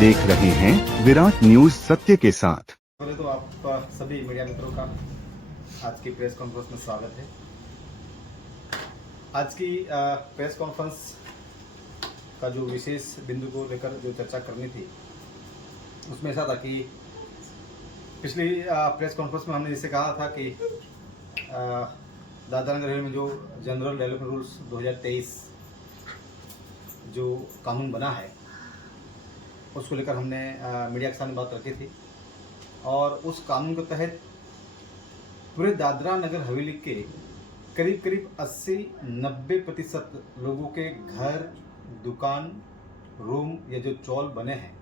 देख रहे हैं विराट न्यूज सत्य के साथ। पहले तो आप सभी मीडिया मित्रों का आज की प्रेस कॉन्फ्रेंस में स्वागत है। आज की प्रेस कॉन्फ्रेंस का जो विशेष बिंदु को लेकर जो चर्चा करनी थी उसमें ऐसा था कि पिछली प्रेस कॉन्फ्रेंस में हमने जैसे कहा था कि दादरा नगर में जो जनरल डेवलपमेंट रूल्स 2023 जो कानून बना है उसको लेकर हमने मीडिया के सामने बात रखी थी और उस कानून के तहत पूरे दादरा नगर हवेली के करीब करीब 80-90% लोगों के घर, दुकान, रूम या जो चौल बने हैं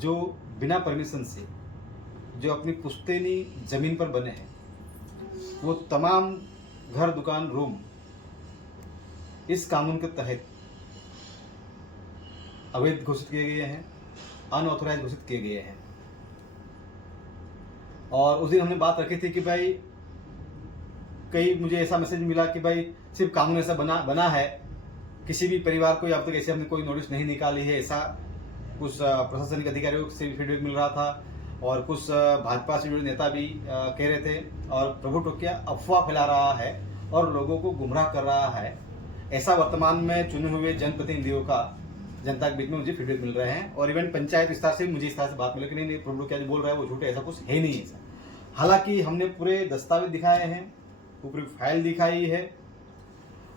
जो बिना परमिशन से जो अपनी पुश्तैनी ज़मीन पर बने हैं वो तमाम घर, दुकान, रूम इस कानून के तहत अवैध घोषित किए गए हैं, अनऑथोराइज घोषित किए गए हैं। और उस दिन हमने बात रखी थी कि भाई कई मुझे ऐसा मैसेज मिला कि भाई सिर्फ कानून ऐसा बना है, किसी भी परिवार को अब तक ऐसे हमने कोई नोटिस नहीं निकाली है, ऐसा कुछ प्रशासनिक अधिकारियों से भी फीडबैक मिल रहा था और कुछ भाजपा से जुड़े नेता भी कह रहे थे और प्रभु टोकिया अफवाह फैला रहा है और लोगों को गुमराह कर रहा है। ऐसा वर्तमान में चुने हुए जनप्रतिनिधियों का जनता के बीच में मुझे फीडबैक मिल रहे हैं और इवन पंचायत विस्तार से मुझे इस तरह से बात मिली कि नहीं प्रभु क्या जो बोल रहा है वो झूठ है, ऐसा कुछ है नहीं ऐसा। हालांकि हमने पूरे दस्तावेज दिखाए हैं, पूरी फाइल दिखाई है।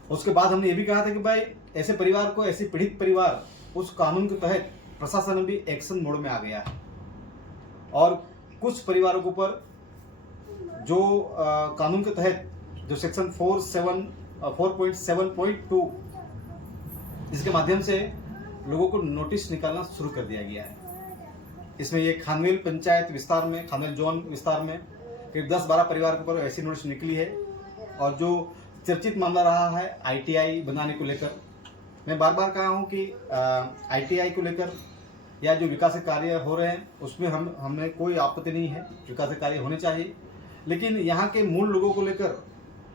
उसके बाद हमने ये भी कहा था कि भाई ऐसे परिवार को, ऐसे पीड़ित परिवार उस कानून के तहत प्रशासन भी एक्शन मोड में आ गया है और कुछ परिवारों के ऊपर जो कानून के तहत जो सेक्शन 4.7.2 इसके माध्यम से लोगों को नोटिस निकालना शुरू कर दिया गया है। इसमें ये खानवेल पंचायत विस्तार में, खानवेल जोन विस्तार में करीब 10-12 परिवार के ऊपर ऐसी नोटिस निकली है और जो चर्चित मामला रहा है आईटीआई बनाने को लेकर, मैं बार बार कहा हूँ कि आईटीआई को लेकर या जो विकास कार्य हो रहे हैं उसमें हमें कोई आपत्ति नहीं है, विकास कार्य होने चाहिए, लेकिन यहाँ के मूल लोगों को लेकर,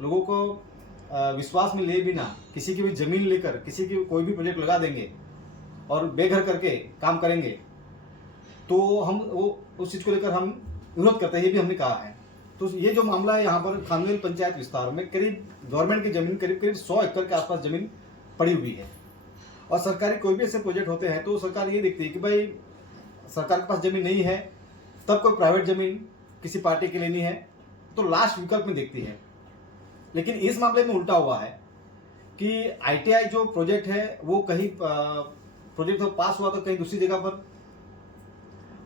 लोगों को विश्वास में ले बिना किसी की भी जमीन लेकर किसी की कोई भी प्रोजेक्ट लगा देंगे और बेघर करके काम करेंगे तो हम वो उस चीज़ को लेकर हम विरोध करते हैं, ये भी हमने कहा है। तो ये जो मामला है यहाँ पर खानवेल पंचायत विस्तार में करीब गवर्नमेंट की जमीन करीब 100 एकड़ के आसपास जमीन पड़ी हुई है और सरकारी कोई भी ऐसे प्रोजेक्ट होते हैं तो सरकार ये देखती है कि भाई सरकार के पास जमीन नहीं है तब कोई प्राइवेट जमीन किसी पार्टी की लेनी है तो लास्ट विकल्प में देखती है। लेकिन इस मामले में उल्टा हुआ है कि आईटीआई जो प्रोजेक्ट है वो कहीं प्रोजेक्ट तो पास हुआ तो कहीं दूसरी जगह पर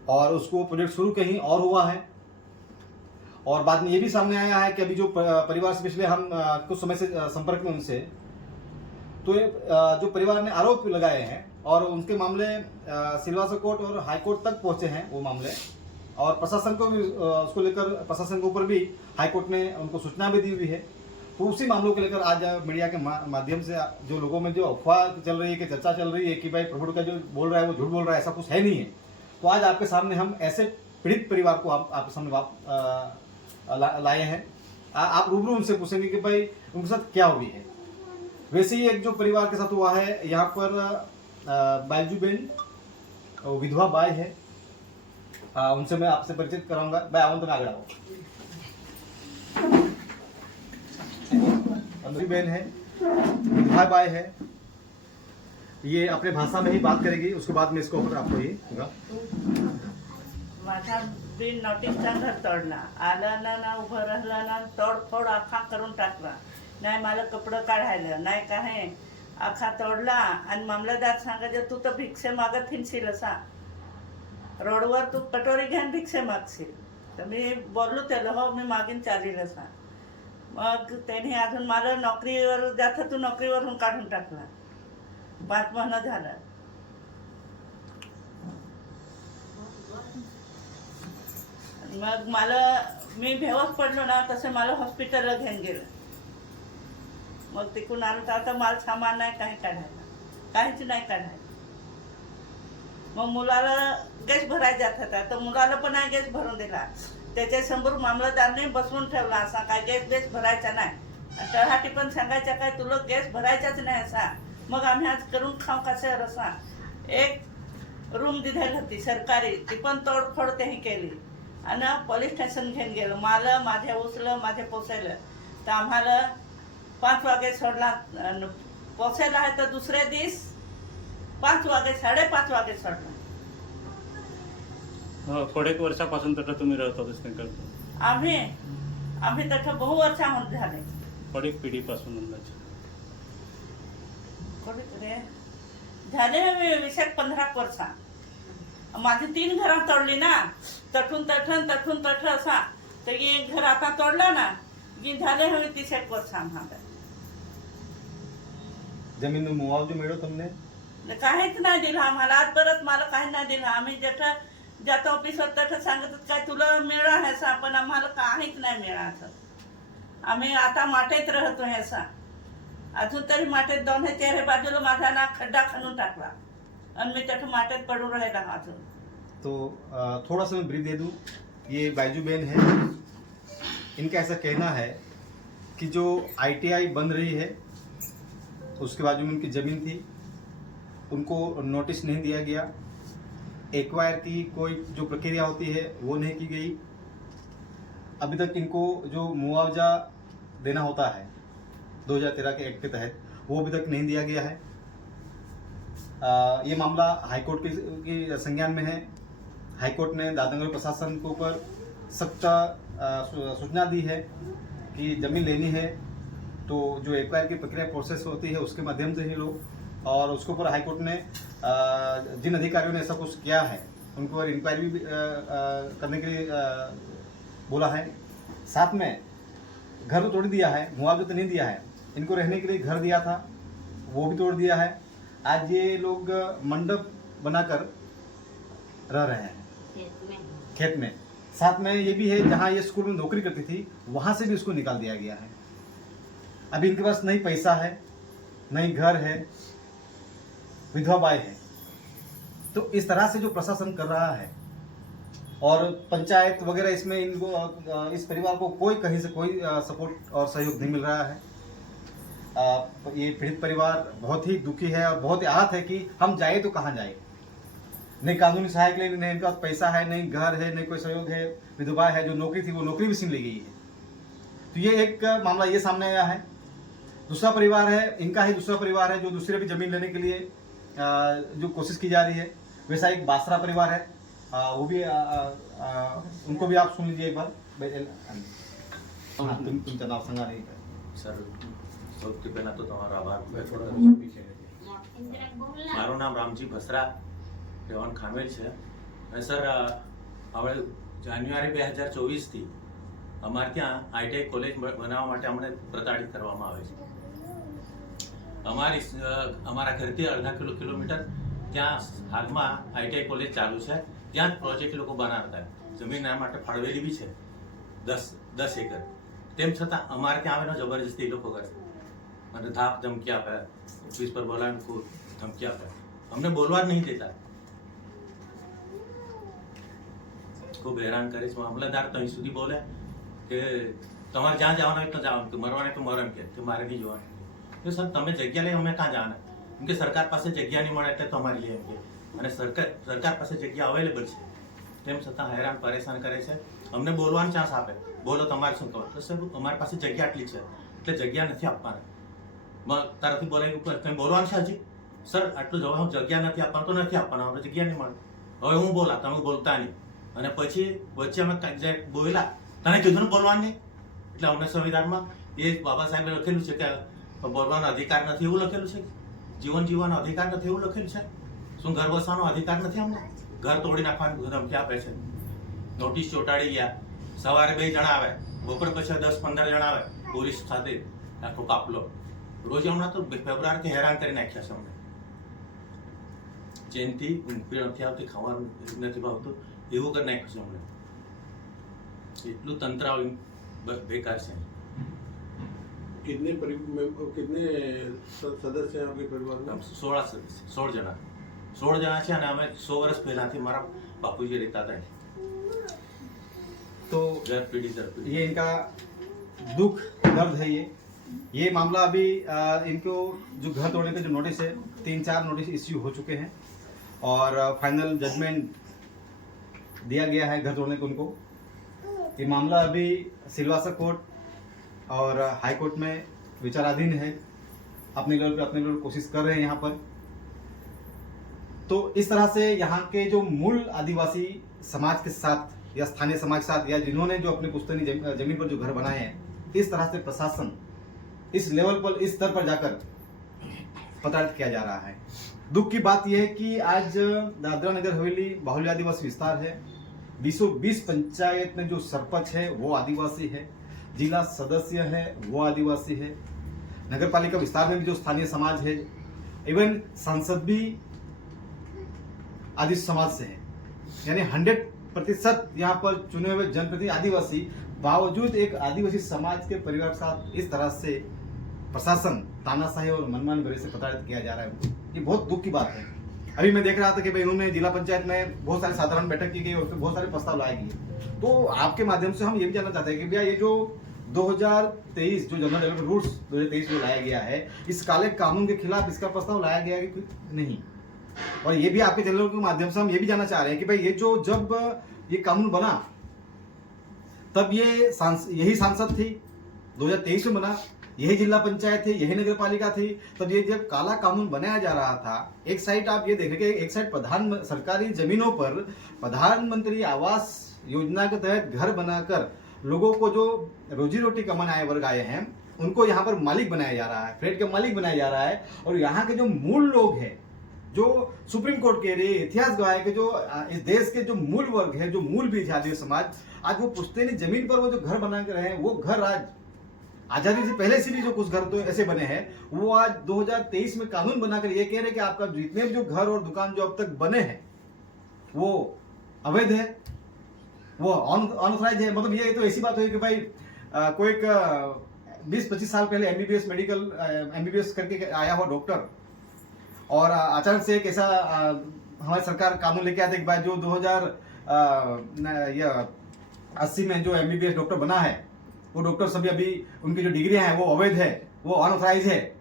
और उसको प्रोजेक्ट शुरू कहीं और हुआ है और बाद में ये भी सामने आया है कि अभी जो परिवार से पिछले हम कुछ समय से संपर्क में उनसे तो जो परिवार ने आरोप लगाए हैं और उनके मामले सिलवासा कोर्ट और हाई कोर्ट तक पहुंचे हैं वो मामले और प्रशासन को भी उसको लेकर प्रशासन के ऊपर भी हाई कोर्ट ने उनको सूचना भी दी हुई है। तो उसी मामलों को लेकर आज मीडिया के माध्यम से जो लोगों में जो अफवाह चल रही है कि चर्चा चल रही है कि भाई प्रभु का जो बोल रहा है वो झूठ बोल रहा है, ऐसा कुछ है नहीं है। तो आज आपके सामने हम ऐसे पीड़ित परिवार को आपके सामने लाए हैं। आप रूबरू उनसे पूछेंगे कि भाई उनके साथ क्या हुई है। वैसे ही एक जो परिवार के साथ हुआ है यहाँ पर बायजू बेन विधवा बाई है, उनसे मैं आपसे परिचित कराऊंगा। बाय आवन तो आगे आओ। बहन है, विधवा बाई है, ये अपने भाषा में ही बात करेगी, उसके बाद में इसको ऊपर आपको ये होगा। माझा बिन नोटीसचा घर तोडला, आलं ना उभं राहिलं ना, तोडफोड आखा करून टाकला, नाही मला कपडं काढायला नाही काय, आखा तोडला आणि मामलेदार सांगायचं तू तर भिक्षे मागत हिंडशील असा, रोडवर तू कटोरी घेऊन भिक्षे मागशील. तर मी बोललो त्याला हो मी मागीन चालेल असा. मग त्याने अजून मला नोकरीवर जात तू नोकरीवरून काढून टाकला. 5 महिना झाला. मग मला मी बेहोश पडलो ना तसे मला हॉस्पिटलला घेऊन गेलं. मग तिकडून आलो तर आता मला सामान नाही काही काढायला, काहीच नाही काढायला. मग मुलाला गॅस भरायला जात होता तर मुलाला पण नाही गॅस भरून दिला. त्याच्यासमोर मामलतदारने बसवून ठेवला असा काय गॅस भरायचा नाही. तळहाटी पण सांगायचा काय तुला गॅस भरायचाच नाही असा. मग आम्ही आज करून खाऊ कसं असा. एक रूम दिलेली होती सरकारी, ती पण तोडफोड त्यांनी केली आणि पोलीस स्टेशन घेऊन गेलं. मला माझे उचलं, माझे पोसायला तर आम्हाला 5 वागे सोडला. पोसायला आहे तर दुसरे दिवस 5 वागे 5:30 वागे सोडला. थोडेक वर्षापासून तर तुम्ही राहत होते स्नेकर आम्ही तसं बहु वर्षामध्ये झाले. थोडेक पिढीपासून अंदाज कोणीकडे झाले 20-15 वर्षा. माझी 3 घरं तोडली ना, तठून असा तर एक घर आता तोडला ना की झाले 30 वर्ष आम्हाला. जमीन में मुआवजा मिळो तुमने? काहीच नाही दिलं आम्हाला आजपर्यंत. मला काही नाही दिलं. आम्ही ज्याचं ऑफिसवर तसं सांगत काय तुला मिळा ह्याचा, पण आम्हाला काहीच नाही मिळालं. आम्ही आता माटेत राहतो ह्याचा. अजून तरी माटेत दोन्ही चेहरे बाजूला माझा ना खड्डा खणून टाकला आणि मी त्याच्या माटेत पडून राहिला अजून. तो थोड़ा सा मैं ब्रीफ दे दूं. ये बायजू बहन है, इनका ऐसा कहना है कि जो ITI बन रही है उसके बाजू में उनकी ज़मीन थी, उनको नोटिस नहीं दिया गया. एक्वायर की कोई जो प्रक्रिया होती है वो नहीं की गई. अभी तक इनको जो मुआवजा देना होता है 2013 के एक्ट के तहत वो अभी तक नहीं दिया गया है. ये मामला हाईकोर्ट की संज्ञान में है. हाईकोर्ट ने दादनगर प्रशासन के ऊपर सख्त सूचना दी है कि ज़मीन लेनी है तो जो एक्वायर की प्रक्रिया प्रोसेस होती है उसके माध्यम से ही लो. और उसके ऊपर हाईकोर्ट ने जिन अधिकारियों ने ऐसा कुछ किया है उनके ऊपर इंक्वायरी भी करने के लिए बोला है. साथ में घर तो तोड़ दिया है, मुआवजा तो नहीं दिया है. इनको रहने के लिए घर दिया था वो भी तोड़ दिया है. आज ये लोग मंडप बनाकर रह रहे हैं खेत में. साथ में ये भी है जहाँ ये स्कूल में नौकरी करती थी वहाँ से भी उसको निकाल दिया गया है. अभी इनके पास नहीं पैसा है, नहीं घर है, विधवा बाई है. तो इस तरह से जो प्रशासन कर रहा है और पंचायत वगैरह इसमें इनको इस परिवार को कोई कहीं से कोई सपोर्ट और सहयोग नहीं मिल रहा है. ये पीड़ित परिवार बहुत ही दुखी है और बहुत ही आहत है कि हम जाए तो कहाँ जाए. नहीं कानूनी सहायता के लिए नहीं इनके पास पैसा है, नहीं घर है, नहीं कोई सहयोग है. विधवा है, जो नौकरी थी वो नौकरी भी छीन ली गई है. तो ये एक मामला ये सामने आया है. दूसरा परिवार है, इनका ही दूसरा परिवार है जो दूसरे भी जमीन लेने के लिए जो कोशिश की जा रही है. वैसा एक बासरा परिवार है, वो भी उनको भी आप सुन लीजिए एक बार. तुमचं नाव सांगा नाही का? સર સૌથી પહેલાં તો તમારો આભાર વ્યક્ત કરું છું. મારું નામ રામજી ભસરા રહેવાન ખાનવેલ છે. અને સર હવે જાન્યુઆરી 2024થી અમારે ત્યાં ITI કોલેજ બનાવવા માટે અમને પ્રતાડિત કરવામાં આવે છે. અમારા ઘરથી અડધા કિલોમીટર ત્યાં હાલમાં ITI કોલેજ ચાલુ છે. ત્યાં જ પ્રોજેક્ટ લોકો બનાવતા જમીન એના માટે ફાળવેલી બી છે 10 એકર. તેમ છતાં અમારે ત્યાં આવીને જબરજસ્તી એ લોકો કરે અને ધાક ધમકી આપે, ઓફિસ પર બોલાવીને ધમકી આપે. અમને બોલવા જ નહીં દેતા. ખૂબ હેરાન કરે છે. મામલતદાર તો અહીં સુધી બોલે કે તમારે જ્યાં જવાનું હોય તો જાઓ, કે મરવાને તો મરો એમ કે મારે નહીં જોવાનું. તો સર તમે જગ્યા લઈ અમે ક્યાં જવાના? કેમ કે સરકાર પાસે જગ્યા નહીં મળે એટલે તો અમારી લઈએ એમ કે. અને સરકાર પાસે જગ્યા અવેલેબલ છે તેમ છતાં હેરાન પરેશાન કરે છે. અમને બોલવાનો ચાન્સ આપે, બોલો તમારે શું કહો. તો સર અમારી પાસે જગ્યા આટલી છે એટલે જગ્યા નથી આપવાના. તારાથી બોલાવી તમે બોલવાનું છે હજી? સર આટલું જવાબ જગ્યા નથી આપવાનું તો નથી આપવાના, હવે જગ્યા નહીં મળે. હવે હું બોલા, તમે બોલતા નહીં. અને પછી વચ્ચે અમે બોલ્યા, તને કીધું ને બોલવાનું નહીં. એટલે અમને સંવિધાનમાં એ બાબા સાહેબે લખેલું છે કે બોલવાનો અધિકાર નથી એવું લખેલું છે. જીવન જીવવાનો અધિકાર નથી એવું લખેલું છે. શું ઘર વસવાનો અધિકાર નથી અમને? ઘર તોડી નાખવાની ધમકી આપે છે. નોટિસ ચોંટાડી ગયા. સવારે 2 જણા આવે, બપોર પછી 10-15 જણા આવે પોલીસ સાથે આખો કાફલો. રોજ હમણાં તો ફેબ્રુઆરીથી હેરાન કરી નાખ્યા છે અમને. ચેનથી ઊંઘી નથી આવતી, ખાવાનું નથી ભાવતું એવું કરી નાખ્યું છે અમને. એટલું તંત્ર બેકાર છે. कितने सदस्य हैं आपके परिवार में? 16 जણા છે અને અમે 100 વર્ષ પહેલાથી મારા બાપુજી રહેતા હતા. तो घर पीढ़ी ये इनका दुख दर्द है. ये मामला अभी इनको जो घर तोड़ने का जो नोटिस है 3-4 नोटिस इश्यू हो चुके हैं और फाइनल जजमेंट दिया गया है घर तोड़ने को उनको। ये मामला अभी सिलवासा कोर्ट और हाई कोर्ट में विचाराधीन है। अपने लेवल पे कोशिश कर रहे हैं यहाँ पर। तो इस तरह से यहाँ के जो मूल आदिवासी समाज के साथ या स्थानीय समाज के साथ या जिन्होंने जो अपनी पुश्तैनी जमीन पर जो घर बनाए हैं, इस तरह से प्रशासन इस लेवल पर, इस स्तर पर जाकर प्रताड़ित किया जा रहा है। दुख की बात यह है कि आज दादरा नगर हवेली बाहुल्य आदिवासी विस्तार है। 220 पंचायत में जो सरपंच है वो आदिवासी है, जिला सदस्य है वो आदिवासी है, नगर पालिका विस्तार में भी जो स्थानीय समाज है, इवन सांसद भी आदिवासी समाज से है। यानी 100% यहाँ पर चुने हुए जनप्रतिनिधि आदिवासी, बावजूद एक आदिवासी समाज के परिवार के साथ इस तरह से प्रशासन तानाशाही और मनमानी भरे से प्रताड़ित किया जा रहा है। ये बहुत दुख की बात है। अभी मैं देख रहा था कि भाई उन्होंने जिला पंचायत में बहुत सारी साधारण बैठक की गई और बहुत सारे प्रस्ताव लाए गए। तो आपके माध्यम से हम ये भी जानना चाहते हैं कि भैया ये जो 2023 जो जनरल डेवलपमेंट रूल्स 2023 में लाया गया है, इस काले कानून के खिलाफ इसका प्रस्ताव लाया गया है कि नहीं? और ये भी आपके चैनल के माध्यम से हम ये भी जानना चाह रहे हैं कि भाई ये जो जब ये कानून बना तब यही सांसद थी, 2023 में बना, यही जिला पंचायत थी, यही नगर पालिका थी। तब ये जब काला कानून बनाया जा रहा था, एक साइड आप ये देख रहे हैं, एक साइड सरकारी जमीनों पर प्रधानमंत्री आवास योजना के तहत घर बनाकर लोगों को जो रोजी रोटी कमाने आए वर्ग आए हैं उनको यहाँ पर मालिक बनाया जा रहा है, फ्लैट का मालिक बनाया जा रहा है। और यहाँ के जो मूल लोग हैं, जो सुप्रीम कोर्ट के लिए इतिहास गवाह के जो इस देश के जो मूल वर्ग है, जो मूल बीज आदिवासी समाज, आज वो पुश्तैनी जमीन पर वो जो घर बना कर रहे हैं, वो घर आज आजादी से पहले से भी जो कुछ घर तो ऐसे बने हैं, वो आज 2023 में कानून बनाकर ये कह रहे हैं कि आपका जितने भी जो घर और दुकान जो अब तक बने हैं वो अवैध है, वो अनऑथराइज है। मतलब ये तो ऐसी बात हुई कि भाई कोई 20-25 साल पहले एमबीबीएस करके आया हुआ डॉक्टर और अचानक से एक ऐसा हमारी सरकार कानून लेके आते कि भाई जो 2080 में जो एमबीबीएस डॉक्टर बना है वो डॉक्टर सभी अभी उनकी जो डिग्रियां हैं वो अवैध है, वो अनऑथराइज है,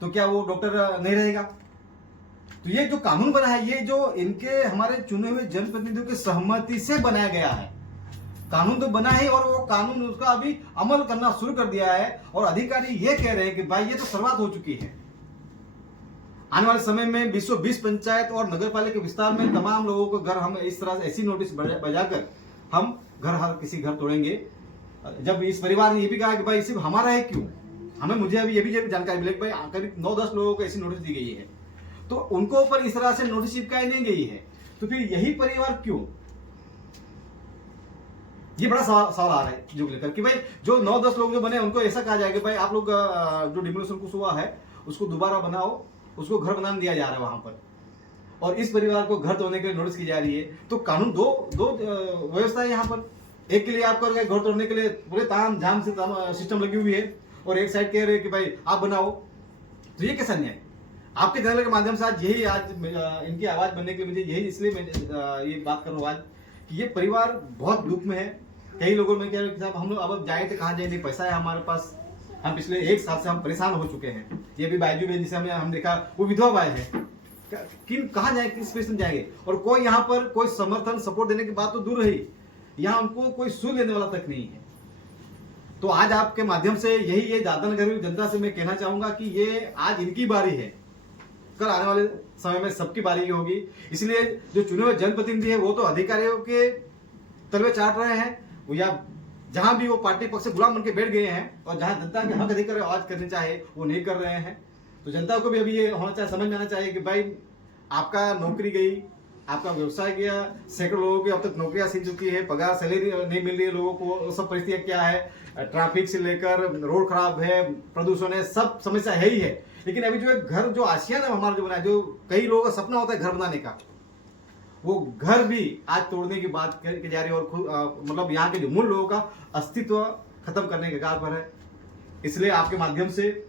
तो क्या वो डॉक्टर नहीं रहेगा? तो ये जो कानून बना है, ये जो इनके हमारे चुने हुए जनप्रतिनिधियों की सहमति से बनाया गया है। कानून तो बना है और वो कानून उसका अभी अमल करना शुरू कर दिया है। और अधिकारी ये कह रहे हैं कि भाई ये तो शुरुआत हो चुकी है। आने वाले समय में 220 पंचायत और नगर पालिका विस्तार में तमाम लोगों को घर हम इस तरह से ऐसी नोटिस बजाकर हम हर किसी घर तोड़ेंगे। जब इस परिवार ने ये भी कहा कि भाई सिर्फ हमारा है क्यों, मुझे अभी ये भी जानकारी मिली कि भाई करीब 9-10 लोगों को ऐसी नोटिस दी गई है, तो उनको ऊपर इस तरह से नोटिस चिपकाई नहीं गई है, तो फिर यही परिवार क्यों? ये बड़ा सवाल आ रहा है जो लेकर कि भाई जो 9-10 लोग जो बने उनको ऐसा कहा जाए कि भाई आप लोग जो डिमोलिशन कुछ हुआ है उसको दोबारा बनाओ, उसको घर बनाने दिया जा रहा है वहां पर, और इस परिवार को घर तोड़ने के लिए नोटिस की जा रही है। तो कानून दो व्यवस्था है यहाँ पर। एक के लिए आप कर घर तोड़ने के लिए पूरे ताम झाम से सिस्टम लगी हुई है, और एक साइड कह रहे हैं कि भाई आप बनाओ। तो ये कैसा न्याय? आपके चैनल के माध्यम से आज इनकी आवाज बनने के लिए मुझे यही इसलिए मैं ये बात कर रहा हूँ आज कि ये परिवार बहुत दुख में है। कई लोगों में क्या साहब हम लोग अब जाए तो कहाँ जाए, नहीं पैसा है हमारे पास, हम पिछले 1 साल से हम परेशान हो चुके हैं। ये भी बायजू में जिसे हम देखा वो विधवा बाय है, कहाँ जाए, किस स्पेस में जाएंगे? और कोई यहाँ पर कोई समर्थन सपोर्ट देने की बात तो दूर रही, यहाँ उनको कोई सुन लेने वाला तक नहीं है। तो आज आपके माध्यम से यही ये दादरा नगर जनता से मैं कहना चाहूंगा कि ये आज इनकी बारी है, कल आने वाले समय में सबकी बारी होगी। इसलिए जो चुने हुए जनप्रतिनिधि है वो तो अधिकारियों के तलवे चाट रहे हैं, वो या जहां भी वो पार्टी पक्ष से गुलाम बनकर बैठ गए हैं, और जहां जनता के हक अधिकार आवाज करने चाहे वो नहीं कर रहे हैं। तो जनता को भी अभी ये होना चाहिए, समझ में आना चाहिए कि भाई आपका नौकरी गई, आपका व्यवसाय गया, सैकड़ों लोगों की अब तक नौकरियां छिन चुकी है, पगार सैलरी नहीं मिल रही है लोगों को, सब परिस्थितियां क्या है, ट्रैफिक से लेकर रोड खराब है, प्रदूषण है, सब समस्या है ही है। लेकिन अभी जो एक घर जो आशियाना हमारा जो बना है, जो कई लोगों का सपना होता है घर बनाने का, वो घर भी आज तोड़ने की बात की जा रही है, और मतलब यहाँ के जो मूल लोगों का अस्तित्व खत्म करने के कगार पर है। इसलिए आपके माध्यम से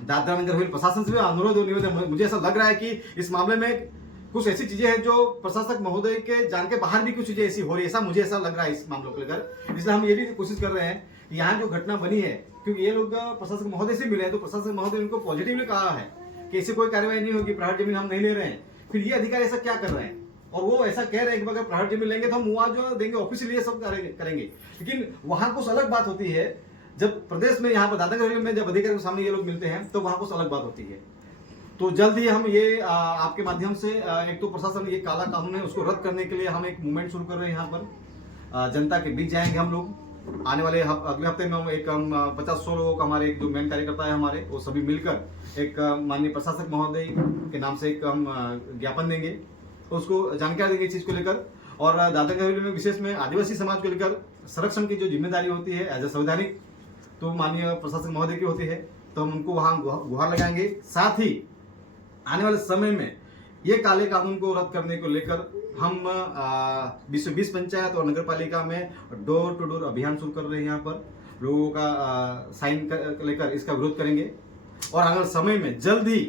दादरा नगर हवेली प्रशासन से भी अनुरोध और निवेदन, मुझे ऐसा लग रहा है कि इस मामले में कुछ ऐसी चीजें हैं जो प्रशासक महोदय के जान के बाहर भी कुछ चीजें ऐसी हो रही है, मुझे ऐसा लग रहा है इस मामलों को लेकर। इसलिए हम ये भी कोशिश कर रहे हैं कि यहाँ जो घटना बनी है, क्योंकि ये लोग प्रशासक महोदय से मिले हैं, तो प्रशासक महोदय उनको पॉजिटिवली कहा है कि ऐसी कोई कार्रवाई नहीं होगी, प्राइवेट जमीन हम नहीं ले रहे हैं, फिर ये अधिकारी ऐसा क्या कर रहे हैं? और वो ऐसा कह रहे हैं कि अगर प्राइवेट जमीन लेंगे तो हम मुआवजा देंगे, ऑफिशियली ये सब करेंगे। लेकिन वहां कुछ अलग बात होती है, जब प्रदेश में यहाँ पर दादागिरी में जब अधिकारी के सामने ये लोग मिलते हैं तो वहां कुछ अलग बात होती है। तो जल्द ही हम ये आपके माध्यम से एक तो प्रशासन ये काला कानून है उसको रद्द करने के लिए हम एक मूवमेंट शुरू कर रहे हैं। यहाँ पर जनता के बीच जाएंगे हम लोग। आने वाले अगले हफ्ते में हम 50-100 लोगों का हमारे एक जो मेन कार्यकर्ता है हमारे, वो सभी मिलकर एक माननीय प्रशासक महोदय के नाम से एक हम ज्ञापन देंगे, तो उसको जानकारी देंगे इस चीज को लेकर। और दादागिरी में विशेष में आदिवासी समाज को लेकर संरक्षण की जो जिम्मेदारी होती है एज ए संवैधानिक, तो माननीय प्रशासक महोदय की होती है, तो हम उनको वहां गुहार लगाएंगे। साथ ही आने वाले समय में ये काले कानून को रद्द करने को लेकर हम 20 पंचायत और नगर पालिका में डोर टू डोर अभियान शुरू कर रहे हैं। यहाँ पर लोगों का साइन लेकर इसका विरोध करेंगे और आने वाले समय में जल्द ही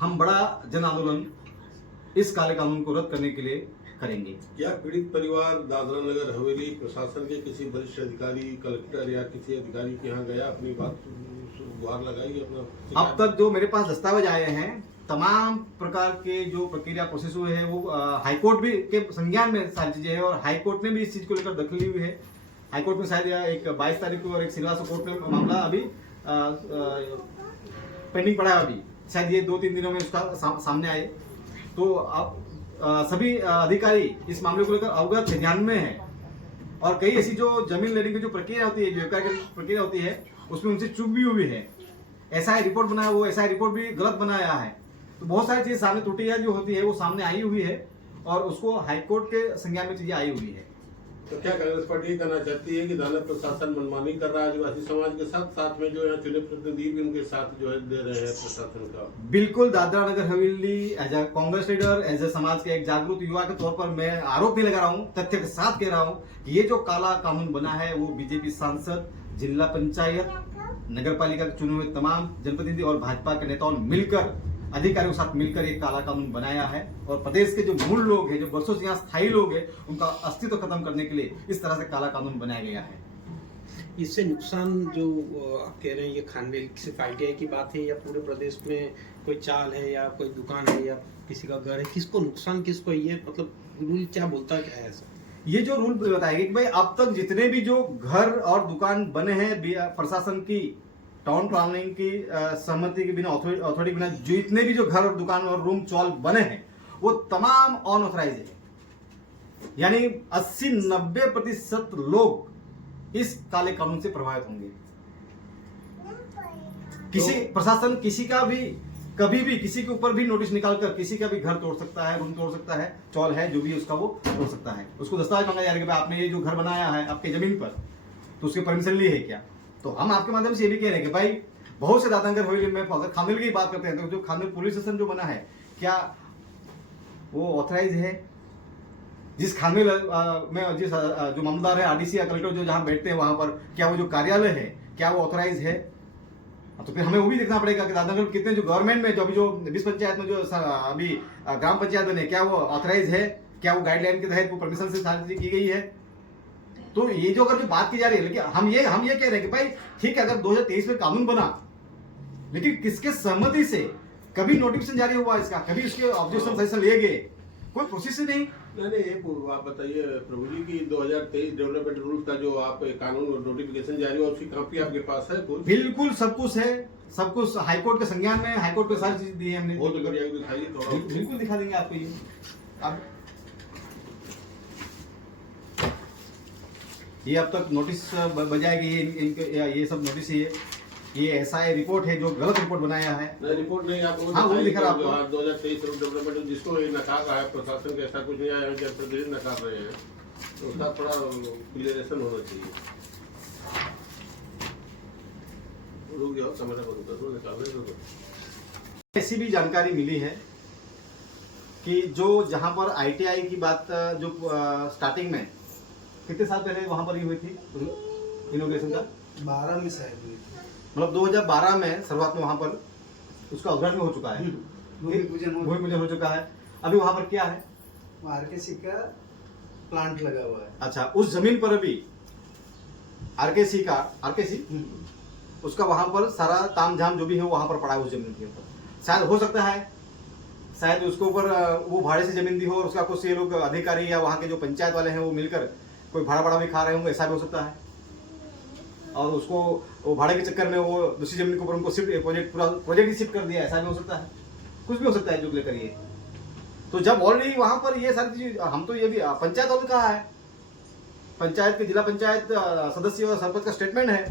हम बड़ा जन आंदोलन इस काले कानून को रद्द करने के लिए करेंगे। क्या पीड़ित परिवार दादरा नगर हवेली प्रशासन के किसी वरिष्ठ अधिकारी, कलेक्टर या किसी अधिकारी के यहाँ गया, अपनी बात गुहार लगाई अपना? अब तक जो मेरे पास दस्तावेज आए हैं, तमाम प्रकार के जो प्रक्रिया प्रोसेस हुए हैं वो हाईकोर्ट भी के संज्ञान में सारी चीजें हैं और हाईकोर्ट ने भी इस चीज को लेकर दखल ली हुई है। हाईकोर्ट में शायद एक 22 तारीख को और एक सिलवासा कोर्ट में मामला अभी पेंडिंग पड़ा है। अभी शायद ये 2-3 दिनों में उसका सामने आए। तो अब सभी अधिकारी इस मामले को लेकर अवगत है, ध्यान में है। और कई ऐसी जो जमीन लेने की जो प्रक्रिया होती है, जो प्रक्रिया होती है, उसमें उनसे चूक भी हुई है। एसआई रिपोर्ट बनाया, वो एसआई रिपोर्ट भी गलत बनाया है। तो बहुत सारी चीजें सामने त्रुटियां जो होती है वो सामने आई हुई है और उसको हाईकोर्ट के संज्ञान में चीजें आई हुई है। तो क्या कांग्रेस पार्टी ये कहना चाहती है कि दाना प्रशासन मनमानी कर रहा है आदिवासी समाज के साथ, साथ में जो यहाँ चुने प्रतिनिधि भी उनके साथ जो है दे रहे हैं प्रशासन का? बिल्कुल, Dadra Nagar Haveli as a Congress leader, as a समाज के एक जागरूक युवा के तौर पर मैं आरोप नहीं लगा रहा हूँ, तथ्य के साथ कह रहा हूँ कि ये जो काला कानून बना है वो बीजेपी सांसद, जिला पंचायत, नगर पालिका के चुने हुए तमाम जनप्रतिनिधि और भाजपा के नेताओं ने मिलकर, अधिकारियों के साथ मिलकर ये काला कानून बनाया है। और प्रदेश के जो मूल लोग हैं, जो वर्षों से यहाँ स्थायी लोग हैं, उनका अस्तित्व खत्म करने के लिए इस तरह से काला कानून बनाया गया है। इससे नुकसान जो आप कह रहे हैं, ये खानवेल सिर्फ आईटीआई की बात है या पूरे प्रदेश में कोई चाल है या कोई दुकान है या किसी का घर है, किसको नुकसान, किसको ये मतलब रूल क्या बोलता क्या है ऐसा? ये जो रूल बताएगा कि भाई अब तक जितने भी जो घर और दुकान बने हैं प्रशासन की, टाउन प्लानिंग की सहमति के बिना, अथॉरिटी के बिना, जितने भी जो घर और दुकान और रूम चौल बने हैं वो तमाम अनऑथराइज है। यानी 80-90% लोग इस काले कानून से प्रभावित होंगे। किसी प्रशासन किसी का भी कभी भी किसी के ऊपर भी नोटिस निकालकर किसी का भी घर तोड़ सकता है, रूम तोड़ सकता है, चौल है जो भी उसका वो तोड़ सकता है। उसको दस्तावेज मांगा जाएगा कि भाई आपने ये जो घर बनाया है आपकी जमीन पर, तो उसकी परमिशन ली है क्या? तो हम आपके माध्यम से ये भी कह रहे हैं कि भाई बहुत से दादागिरी हवेली में अगर खानवेल की बात करते हैं तो जो खानवेल पुलिस स्टेशन जो बना है क्या वो ऑथराइज है? जिस खानवेल में जिस जो मामलदार है, आरडीसी या कलेक्टर जो जहां बैठते हैं वहां पर क्या वो जो कार्यालय है क्या वो ऑथराइज है? तो फिर हमें वो भी देखना पड़ेगा कि दादागिरी कितने जो गवर्नमेंट में जो अभी जो 20 पंचायत में जो अभी ग्राम पंचायत बने क्या वो ऑथराइज है? क्या वो गाइडलाइन के तहत वो परमिशन से सारी चीजें की गई है? तो ये जो अगर जो बात की जा रही है, लेकिन हम ये कह रहे हैं कि भाई ठीक है, अगर 2023 में कानून बना, लेकिन किसके सहमति से कभी नोटिफिकेशन जारी हुआ इसका, कभी उसके ऑब्जेक्शन सजेशन लिए गए, कोई प्रोसेस ही नहीं। नहीं, आप बताइए प्रभु जी की 2023 डेवलपमेंट रूल का जो आप कानून नोटिफिकेशन जारी हुआ उसकी कॉपी आपके पास है? बिल्कुल सब कुछ है, सब कुछ हाईकोर्ट के संज्ञान में, हाईकोर्ट पे सारी चीज दी है हमने। बहुत दिखाइए थोड़ा। बिल्कुल दिखा देंगे आपको ये। अब तक नोटिस बजाए गई ये सब नोटिस ही है। ये एसआई रिपोर्ट है जो गलत रिपोर्ट बनाया है। नहीं, रिपोर्ट नहीं, आप हाँ, वो दिखा रहा आपको। 2023 डेवलपमेंट जिसको ये नकार रहा है प्रशासन के, ऐसा कुछ नहीं आया, जनप्रतिनिधि नकार रहे हैं, तो उसका थोड़ा क्लियरेशन होना चाहिए। रुक जाओ, कैमरा बंद कर दो, निकाल दो। ऐसी भी जानकारी मिली है कि जो जहां पर आईटीआई की बात जो स्टार्टिंग में कितने साल पहले वहां पर ही हुई थी इनोग्रेशन का? 12 में शायद हुई थी। मतलब 2012 में शुरुआत में वहां पर उसका उद्घाटन हो चुका है, भूमि पूजन हो चुका है। अभी वहां पर क्या है? आरकेसी का प्लांट लगा हुआ है। अच्छा, उस जमीन पर अभी आरकेसी उसका वहां पर सारा तामझाम जो भी है वहां पर पड़ा है उस जमीन के ऊपर। शायद हो सकता है शायद उसके ऊपर वो भाड़े से जमीन दी हो और उसका कुछ ये लोग अधिकारी या वहाँ के जो पंचायत वाले हैं वो मिलकर कोई भाड़ा भी खा रहे होंगे, ऐसा भी हो सकता है। और उसको वो भाड़े के चक्कर में वो दूसरी जमीन के ऊपर उनको शिफ्ट प्रोजेक्ट ही शिफ्ट कर दिया, ऐसा भी हो सकता है। कुछ भी हो सकता है जो लेकर ये। तो जब ऑलरेडी वहाँ पर ये सारी चीज, हम तो ये भी पंचायत वालों ने कहा है, पंचायत के जिला पंचायत सदस्य और सरपंच का स्टेटमेंट है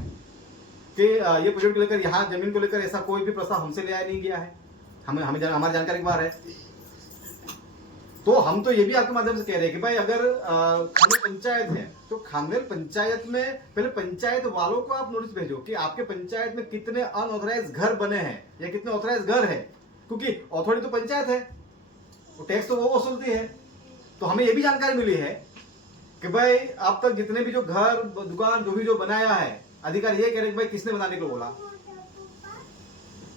कि ये प्रोजेक्ट को लेकर, यहाँ जमीन को लेकर ऐसा कोई भी प्रस्ताव हमसे ले आया नहीं गया है, हमारी जानकारी के बाहर है। तो हम तो ये भी आपके माध्यम से कह रहे हैं कि भाई अगर खानवेल पंचायत है तो खानवेल पंचायत में पहले पंचायत वालों को आप नोटिस भेजो कि आपके पंचायत में कितने अनऑथराइज घर बने हैं या कितने ऑथराइज घर है, क्योंकि अथॉरिटी तो पंचायत है, वो टैक्स तो वो वसूलती है। तो हमें ये भी जानकारी मिली है कि भाई अब तक जितने भी जो घर दुकान जो भी जो बनाया है, अधिकारी ये कह रहे हैं भाई किसने बनाने को बोला।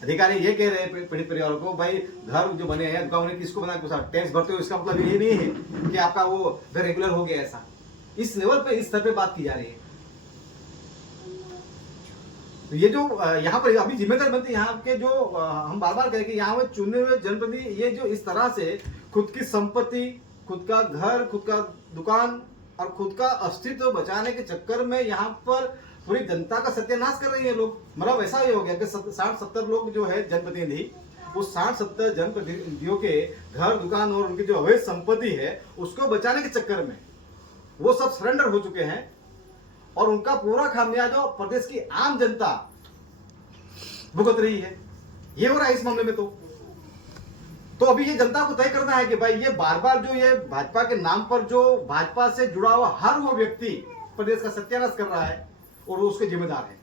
अधिकारी ये कह रहे हैं पीड़ित परिवारों को भाई घर जो बने हैं दुकान ने किसको बना के टैक्स भरते हो, इसका मतलब ये नहीं है कि आपका वो रेगुलर हो गया। ऐसा इस लेवल पे, इस स्तर पे बात की जा रही है। तो ये जो यहाँ पर अभी जिम्मेदार बनती है यहाँ के जो हम बार बार कह रहे कि यहाँ पे चुने हुए जनप्रतिनिधि ये जो इस तरह से खुद की संपत्ति, खुद का घर, खुद का दुकान और खुद का अस्तित्व बचाने के चक्कर में यहाँ पर पूरी जनता का सत्यानाश कर रही है लोग। मतलब ऐसा ही हो गया कि 60-70 लोग जो है जनप्रतिनिधि, उस 60-70 जनप्रतिनिधियों के घर दुकान और उनकी जो अवैध संपत्ति है उसको बचाने के चक्कर में वो सब सरेंडर हो चुके हैं और उनका पूरा खामियाजा प्रदेश की आम जनता भुगत रही है। ये हो रहा है इस मामले में। तो अभी ये जनता को तय करना है कि भाई ये बार बार जो ये भाजपा के नाम पर जो भाजपा से जुड़ा हुआ हर वो व्यक्ति प्रदेश का सत्यानाश कर रहा है और वो उसके जिम्मेदार है।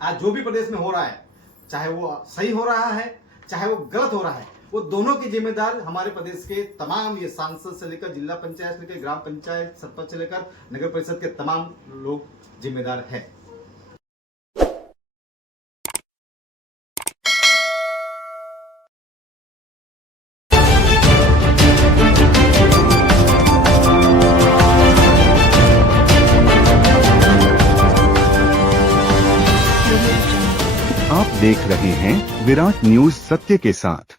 आज जो भी प्रदेश में हो रहा है, चाहे वो सही हो रहा है चाहे वो गलत हो रहा है, वो दोनों की जिम्मेदार हमारे प्रदेश के तमाम ये सांसद से लेकर जिला पंचायत से लेकर ग्राम पंचायत सरपंच से लेकर नगर परिषद के तमाम लोग जिम्मेदार है। आप देख रहे हैं विराट न्यूज सत्य के साथ।